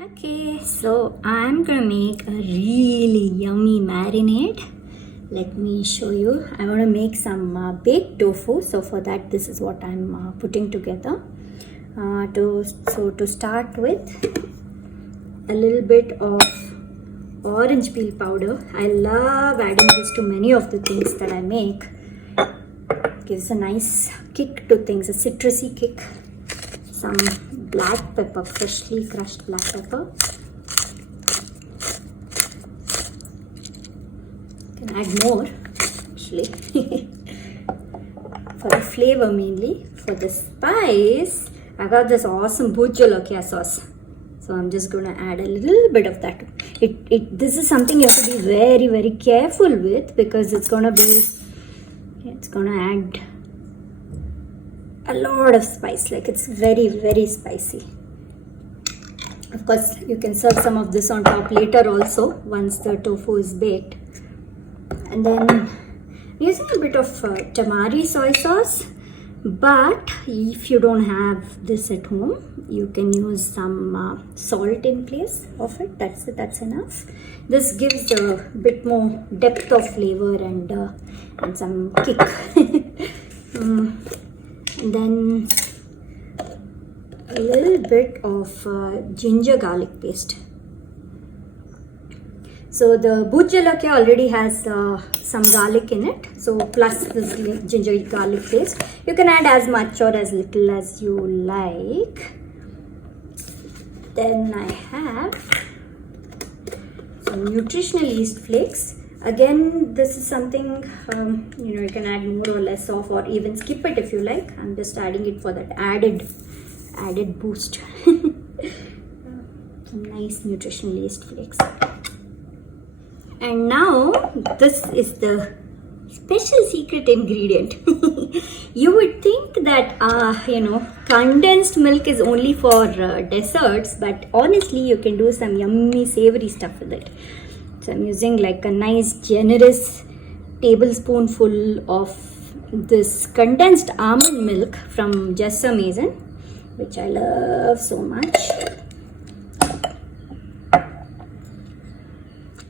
Okay, so I'm gonna make a really yummy marinade. Let me show you. I want to make some baked tofu. So for that, this is what I'm putting together. To start with, a little bit of orange peel powder. I love adding this to many of the things that I make. Gives a nice kick to things, a citrusy kick. Some black pepper, freshly crushed black pepper. You can add more actually for the flavor mainly. For the spice, I got this awesome bhut jolokia sauce. So I'm just going to add a little bit of that. This is something you have to be very, very careful with because it's going to add a lot of spice. Like it's very, very spicy. Of course, you can serve some of this on top later also once the tofu is baked. And then I'm using a bit of tamari soy sauce. But if you don't have this at home, you can use some salt in place of it. That's enough. This gives a bit more depth of flavor and some kick. And then a little bit of ginger garlic paste. So the bhut jolokia already has some garlic in it. So plus this ginger garlic paste. You can add as much or as little as you like. Then I have some nutritional yeast flakes. Again, this is something you can add more or less of, or even skip it if you like. I'm just adding it for that added boost. Some nice nutritional yeast flakes. And now this is the special secret ingredient. You would think that condensed milk is only for desserts, but honestly you can do some yummy savory stuff with it. So I'm using like a nice generous tablespoonful of this condensed almond milk from Just Amazing, which I love so much.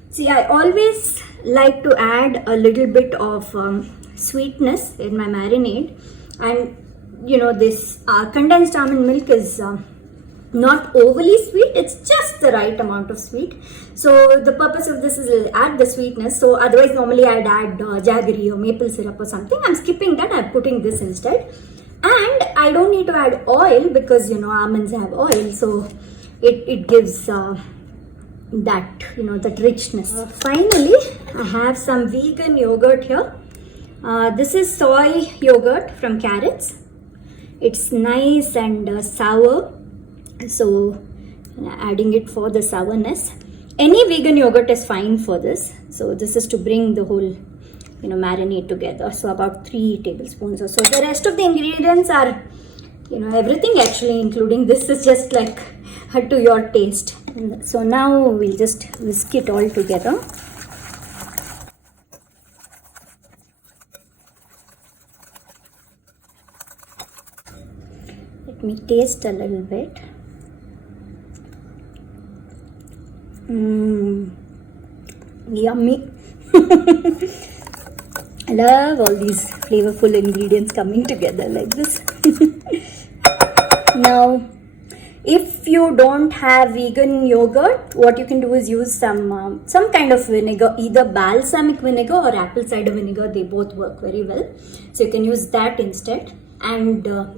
See, I always like to add a little bit of sweetness in my marinade, and this condensed almond milk is not overly sweet. It's just the right amount of sweet. So the purpose of this is to add the sweetness. So otherwise normally I'd add jaggery or maple syrup or something. I'm skipping that. I'm putting this instead, and I don't need to add oil because almonds have oil, so it gives that richness. Finally, I have some vegan yogurt here. This is soy yogurt from Carrots. It's nice and sour, so adding it for the sourness. Any vegan yogurt is fine for this. So this is to bring the whole marinade together. So about 3 tablespoons or so. The rest of the ingredients are everything actually, including this, is just like to your taste. And so now we'll just whisk it all together. Let me taste a little bit. Yummy. I love all these flavorful ingredients coming together like this. Now, if you don't have vegan yogurt, what you can do is use some kind of vinegar, either balsamic vinegar or apple cider vinegar. They both work very well. So you can use that instead. And the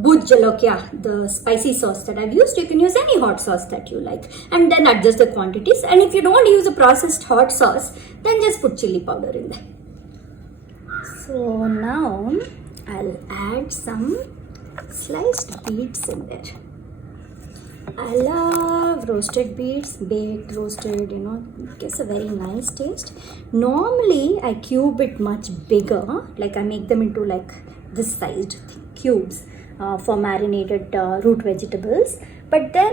bhut jolokia, the spicy sauce that I've used, you can use any hot sauce that you like, and then adjust the quantities. And if you don't want to use a processed hot sauce, then just put chili powder in there. So now I'll add some sliced beets in there. I love roasted beets, baked, roasted, it gives a very nice taste. Normally I cube it much bigger, like I make them into like this sized cubes for marinated root vegetables. But then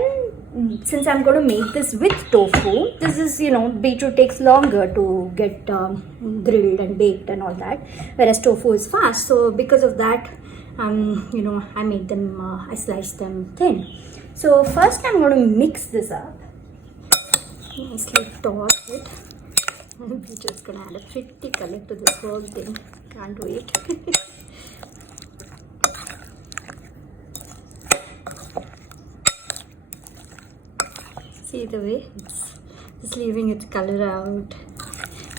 since I'm going to make this with tofu, this is, beetroot takes longer to get grilled and baked and all that, whereas tofu is fast. So because of that, I made them, I sliced them thin. So first I'm going to mix this up. Nicely toss it. We're just going to add a pretty color to this whole thing. Can't wait. See the way it's just leaving its color out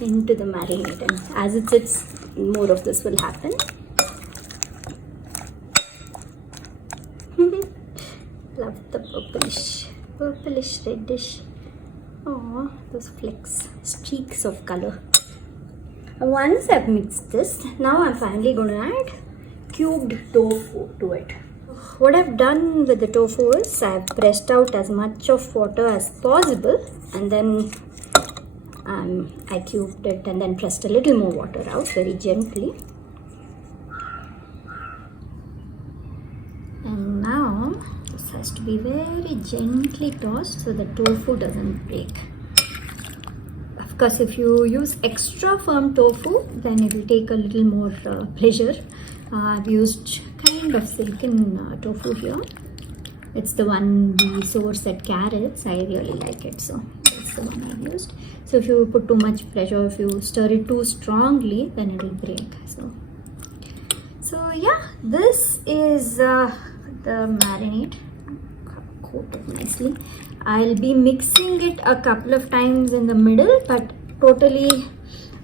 into the marinade, and as it sits, more of this will happen. Love the purplish reddish. Oh, those flecks, streaks of color. Once I've mixed this, now I'm finally going to add cubed tofu to it. What I've done with the tofu is I've pressed out as much of water as possible, and then I cubed it and then pressed a little more water out very gently. And now this has to be very gently tossed so the tofu doesn't break. Of course, if you use extra firm tofu, then it will take a little more pressure. I've used kind of silken tofu here. It's the one we source at Carrots. I really like it, so that's the one I've used. So if you put too much pressure, if you stir it too strongly, then it will break. So yeah, this is the marinade coated nicely. I'll be mixing it a couple of times in the middle, but totally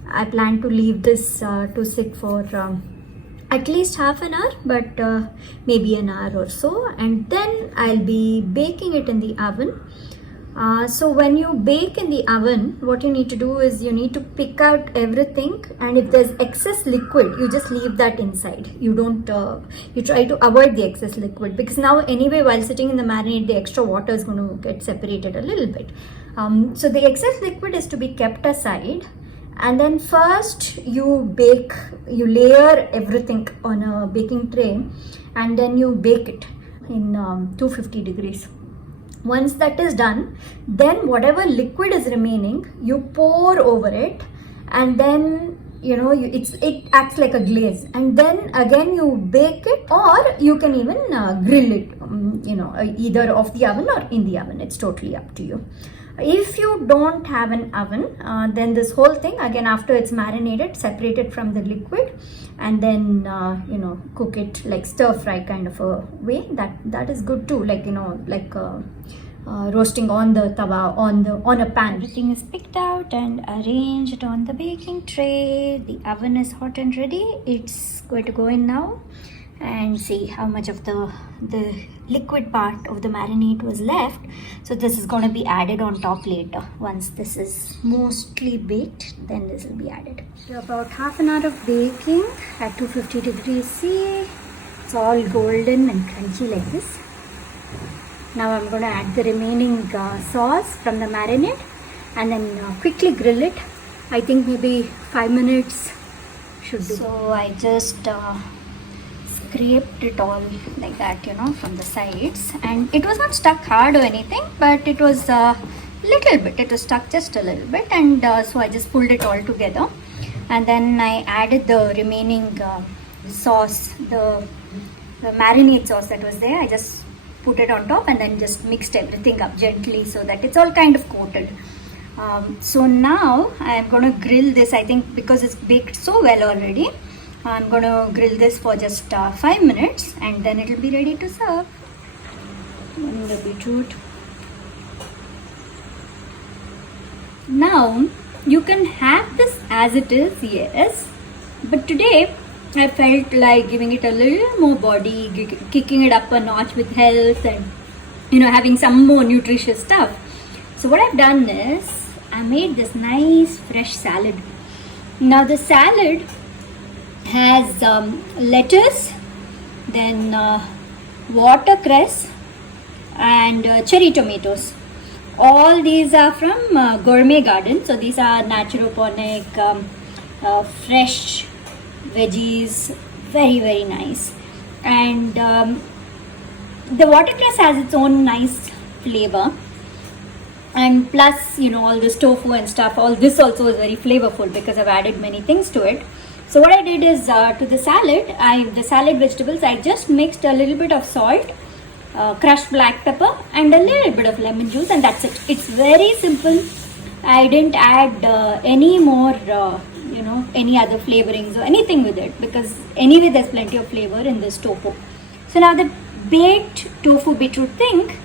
I plan to leave this to sit for at least half an hour, but maybe an hour or so, and then I'll be baking it in the oven. So when you bake in the oven, what you need to do is you need to pick out everything, and if there's excess liquid, you just leave that inside. You don't you try to avoid the excess liquid, because now anyway while sitting in the marinade, the extra water is going to get separated a little bit. So the excess liquid is to be kept aside. And then first you layer everything on a baking tray, and then you bake it in 250 degrees. Once that is done, then whatever liquid is remaining, you pour over it, and then it acts like a glaze, and then again you bake it, or you can even grill it, either off the oven or in the oven. It's totally up to you. If you don't have an oven, then this whole thing, again after it's marinated, separate it from the liquid, and then cook it like stir fry kind of a way. That is good too, like roasting on the tawa, on a pan. Everything is picked out and arranged on the baking tray. The oven is hot and ready. It's going to go in now and see how much of the liquid part of the marinade was left. So this is going to be added on top later. Once this is mostly baked, then this will be added. So about half an hour of baking at 250 degrees C. It's all golden and crunchy like this. Now I'm going to add the remaining sauce from the marinade, and then quickly grill it. I think maybe 5 minutes should do. So I just scraped it all like that, from the sides, and it was not stuck hard or anything, but it was a little bit, it was stuck just a little bit, and so I just pulled it all together, and then I added the remaining sauce, the marinade sauce that was there. I just put it on top and then just mixed everything up gently so that it's all kind of coated. So now I'm going to grill this. I think because it's baked so well already, I'm going to grill this for just 5 minutes, and then it will be ready to serve. And the beetroot. Now you can have this as it is, yes, but today I felt like giving it a little more body, kicking it up a notch with health, and having some more nutritious stuff. So what I've done is I made this nice fresh salad. Now the salad has lettuce, then watercress, and cherry tomatoes. All these are from Gourmet Garden. So these are naturoponic, fresh veggies, very very nice. And the watercress has its own nice flavor, and plus all this tofu and stuff, all this also is very flavorful because I've added many things to it. So what I did is to the salad vegetables, I just mixed a little bit of salt crushed black pepper and a little bit of lemon juice, and that's it. It's very simple. I didn't add any more any other flavorings or anything with it, because anyway there's plenty of flavor in this tofu. So now the baked tofu beetroot thing,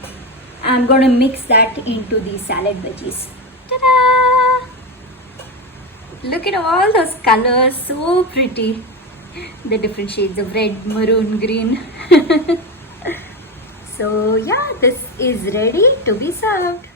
I'm going to mix that into the salad veggies. Ta-da! Look at all those colors, so pretty. The different shades of red, maroon, green. So yeah, this is ready to be served.